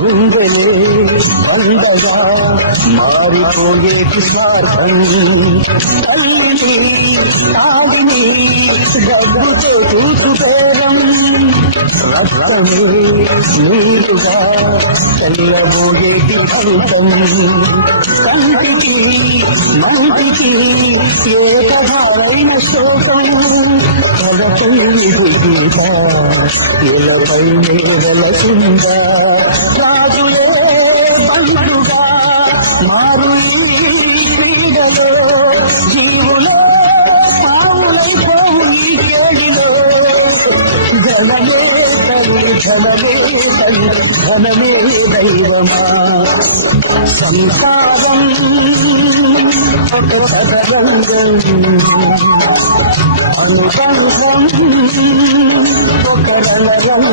గుండెలే అందగా మారిపోయే స్వార్థం తల్లిని తాగిని డబ్బుతో చూసుపేరం రక్తమే నీరుగా తెల్లబోయే ఫలితం కంటికి మంటికి ఏకధారైన శోకం. కలపల్లి గీత ఎలపై నేలసిందా రాజులే మారు క్రీడలో జీవులే పావులైపోవు ఈ కేడిలో ధనమే తల్లి ధనమే తల్లి ధనమే దైవమా సంసారం అనుబంధం ఒక రంగం